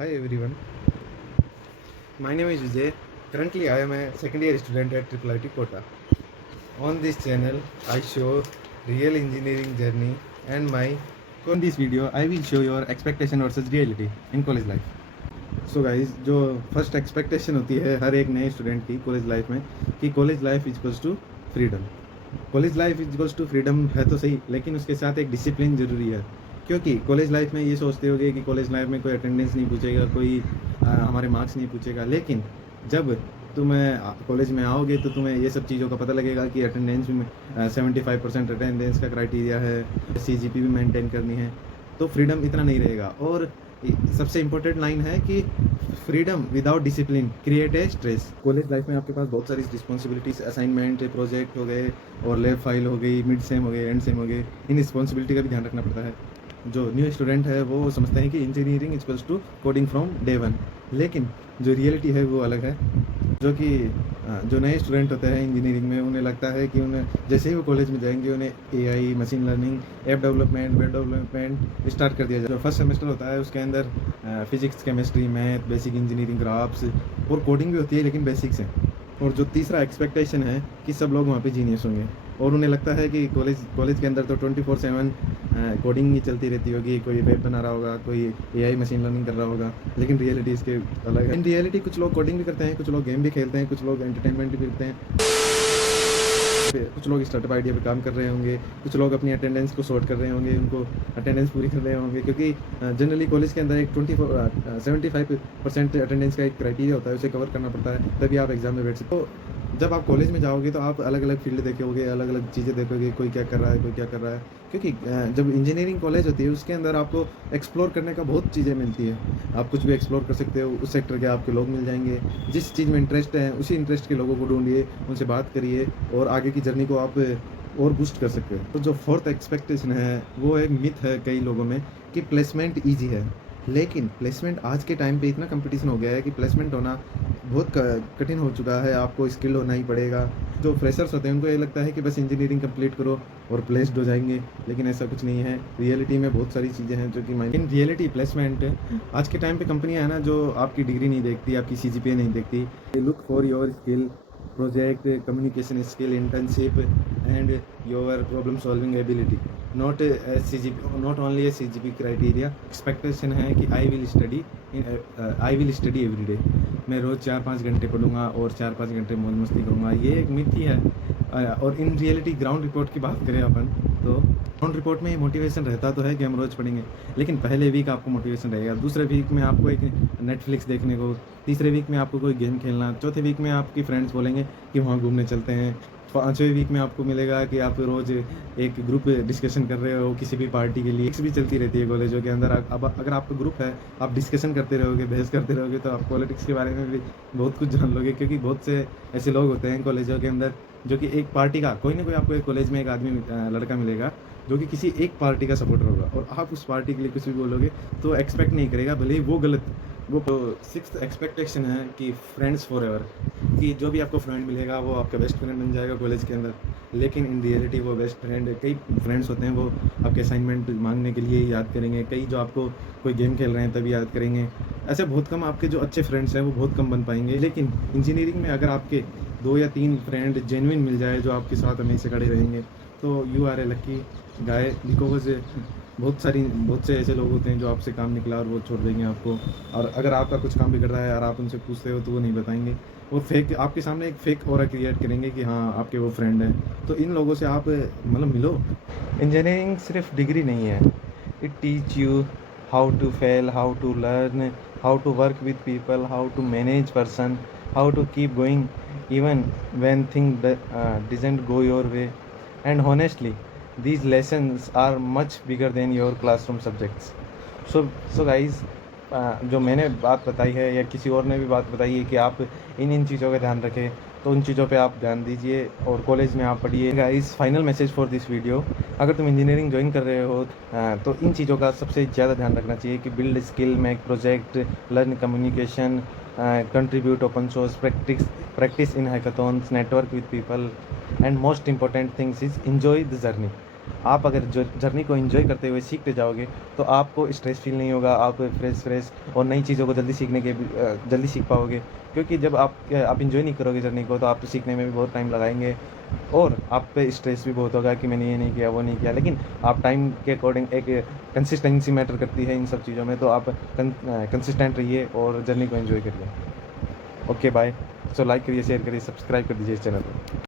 Hi everyone, my name is Vijay. Currently, I am a second year student at IIIT Kota. On this channel, I show real engineering journey and my. In this video, I will show your expectation versus reality in college life. So guys जो first expectation होती है हर एक नए student की college life में कि college life equals to freedom. College life equals to freedom है तो सही, लेकिन उसके साथ एक डिसिप्लिन ज़रूरी है। क्योंकि कॉलेज लाइफ में ये सोचते होगे कि कॉलेज लाइफ में कोई अटेंडेंस नहीं पूछेगा, कोई हमारे मार्क्स नहीं पूछेगा, लेकिन जब तुम कॉलेज में आओगे तो तुम्हें ये सब चीज़ों का पता लगेगा कि अटेंडेंस में 75% अटेंडेंस का क्राइटेरिया है, CGP भी मेंटेन करनी है, तो फ्रीडम इतना नहीं रहेगा। और सबसे इम्पोर्टेंट लाइन है कि freedom without discipline create a stress. College life में आपके पास बहुत सारी रिस्पॉन्सिबिलिटीज, असाइनमेंट, प्रोजेक्ट हो गए और लैब फाइल हो गई, मिड सेम हो गए, एंड सेम हो गए। इन रिस्पॉन्सिबिलिटी का भी ध्यान रखना पड़ता है। जो न्यू स्टूडेंट है वो समझते हैं कि engineering equals to coding from day one, लेकिन जो रियलिटी है वो अलग है। जो कि जो नए स्टूडेंट होते हैं इंजीनियरिंग में, उन्हें लगता है कि उन्हें जैसे ही वो कॉलेज में जाएंगे उन्हें AI, machine learning, app development, web development start कर दिया जाए। जो फर्स्ट सेमेस्टर होता है उसके अंदर physics, chemistry, math, basic engineering, graphs और कोडिंग भी होती है, लेकिन बेसिक्स हैं। और जो तीसरा एक्सपेक्टेशन है कि सब लोग वहाँ पे जीनियस होंगे, और उन्हें लगता है कि कॉलेज के अंदर तो 24/7 कोडिंग ही चलती रहती होगी, कोई वेब बना रहा होगा, कोई AI, मशीन लर्निंग कर रहा होगा, लेकिन रियलिटी इसके अलग है। इन रियलिटी कुछ लोग कोडिंग भी करते हैं, कुछ लोग गेम भी खेलते हैं, कुछ लोग एंटरटेनमेंट भी करते हैं, कुछ लोग स्टार्टअप आइडिया पे काम कर रहे होंगे, कुछ लोग अपनी अटेंडेंस को सॉर्ट कर रहे होंगे, उनको अटेंडेंस पूरी कर रहे होंगे, क्योंकि जनरली कॉलेज के अंदर एक 75% अटेंडेंस का एक क्राइटेरिया होता है, उसे कवर करना पड़ता है, तभी आप एग्जाम में बैठ सकते हो। जब आप कॉलेज में जाओगे तो आप अलग अलग फील्ड देखोगे, अलग अलग चीज़ें देखोगे, कोई क्या कर रहा है, कोई क्या कर रहा है। क्योंकि जब इंजीनियरिंग कॉलेज होती है उसके अंदर आपको एक्सप्लोर करने का बहुत चीज़ें मिलती है। आप कुछ भी एक्सप्लोर कर सकते हो, उस सेक्टर के आपके लोग मिल जाएंगे, जिस चीज़ में इंटरेस्ट है उसी इंटरेस्ट के लोगों को ढूंढिए, उनसे बात करिए और आगे की जर्नी को आप और बूस्ट कर सकते हो। तो जो फोर्थ एक्सपेक्टेशन है वो एक मिथ है कई लोगों में कि प्लेसमेंट ईजी है, लेकिन प्लेसमेंट आज के टाइम पे इतना कंपटीशन हो गया है कि प्लेसमेंट होना बहुत कठिन हो चुका है। आपको स्किल होना ही पड़ेगा। जो फ्रेशर्स होते हैं उनको ये लगता है कि बस इंजीनियरिंग कंप्लीट करो और प्लेस्ड हो जाएंगे, लेकिन ऐसा कुछ नहीं है। रियलिटी में बहुत सारी चीज़ें हैं जो कि इन रियलिटी प्लेसमेंट आज के टाइम पे कंपनियां है ना, जो आपकी डिग्री नहीं देखती, आपकी CGPA नहीं देखती, look for your skill, project, communication skill, internship and your problem solving ability, not CGP, not only A CGP criteria. Expectation है कि I will study every day. मैं रोज़ 4-5 घंटे पढ़ूंगा और 4-5 घंटे मौज मस्ती करूँगा। ये एक मिथ ही है। और इन रियलिटी ग्राउंड रिपोर्ट की बात करें अपन, तो ग्राउंड रिपोर्ट में मोटिवेशन रहता तो है कि हम रोज़ पढ़ेंगे, लेकिन पहले वीक आपको मोटिवेशन रहेगा, दूसरे वीक में आपको एक नेटफ्लिक्स देखने को, तीसरे वीक में आपको कोई गेम खेलना, चौथे वीक में आपकी फ्रेंड्स बोलेंगे कि वहाँ घूमने चलते हैं, 5वें वीक में आपको मिलेगा कि आप रोज़ एक ग्रुप डिस्कशन कर रहे हो किसी भी पार्टी के लिए। भी चलती रहती है कॉलेजों के अंदर। अब अगर आपका ग्रुप है, आप डिस्कशन करते रहोगे, बहस करते रहोगे, तो आप पॉलिटिक्स के बारे में भी बहुत कुछ जान लोगे। क्योंकि बहुत से ऐसे लोग होते हैं कॉलेजों के अंदर जो कि एक पार्टी का, कोई ना कोई आपको एक कॉलेज में एक आदमी लड़का मिलेगा जो कि किसी एक पार्टी का सपोर्टर होगा, और आप उस पार्टी के लिए कुछ भी बोलोगे तो एक्सपेक्ट नहीं करेगा, भले ही वो गलत। वो तो सिक्स्थ एक्सपेक्टेशन है कि फ्रेंड्स फॉर एवर, कि जो भी आपको फ्रेंड मिलेगा वो आपका बेस्ट फ्रेंड बन जाएगा कॉलेज के अंदर, लेकिन इन रियलिटी वो बेस्ट फ्रेंड, कई फ्रेंड्स होते हैं वो आपके असाइनमेंट मांगने के लिए याद करेंगे, कई जो आपको कोई गेम खेल रहे हैं तभी याद करेंगे। ऐसे बहुत कम आपके जो अच्छे फ्रेंड्स हैं वो बहुत कम बन पाएंगे। लेकिन इंजीनियरिंग में अगर आपके 2 या 3 फ्रेंड जेन्युइन मिल जाए जो आपके साथ हमेशा खड़े रहेंगे, तो you are a lucky guy. Because बहुत से ऐसे लोग होते हैं जो आपसे काम निकला और वो छोड़ देंगे आपको, और अगर आपका कुछ काम बिगड़ रहा है और आप उनसे पूछते हो तो वो नहीं बताएंगे। वो फेक, आपके सामने एक फेक ऑरा क्रिएट करेंगे कि हाँ आपके वो फ्रेंड हैं। तो इन लोगों से आप मतलब मिलो। इंजीनियरिंग सिर्फ डिग्री नहीं है, it teach you how to fail, how to learn, how to work with people, how to manage person, how to keep going even when things doesn't go your way. And honestly, these lessons are much bigger than your classroom subjects. So guys, जो मैंने बात बताई है या किसी और ने भी बात बताई है कि आप इन चीज़ों का ध्यान रखें, तो उन चीज़ों पे आप ध्यान दीजिए और कॉलेज में आप पढ़िए। Guys, final message for this video, अगर तुम इंजीनियरिंग ज्वाइन कर रहे हो तो इन चीज़ों का सबसे ज़्यादा ध्यान रखना चाहिए कि build skill, make project, learn communication, contribute open source, practice in hackathons, network with people, and most important things is enjoy the journey. आप अगर जो जर्नी को एंजॉय करते हुए सीखते जाओगे तो आपको स्ट्रेस फील नहीं होगा, आप फ्रेश और नई चीज़ों को जल्दी सीखने के जल्दी सीख पाओगे। क्योंकि जब आप एंजॉय नहीं करोगे जर्नी को तो आप सीखने में भी बहुत टाइम लगाएंगे और आप पे स्ट्रेस भी बहुत होगा कि मैंने ये नहीं किया वो नहीं किया। लेकिन आप टाइम के अकॉर्डिंग एक कंसिस्टेंसी मैटर करती है इन सब चीज़ों में, तो आप कंसिस्टेंट रहिए और जर्नी को एंजॉय करिए। Okay bye. सो लाइक करिए, शेयर करिए, सब्सक्राइब कर दीजिए इस चैनल को।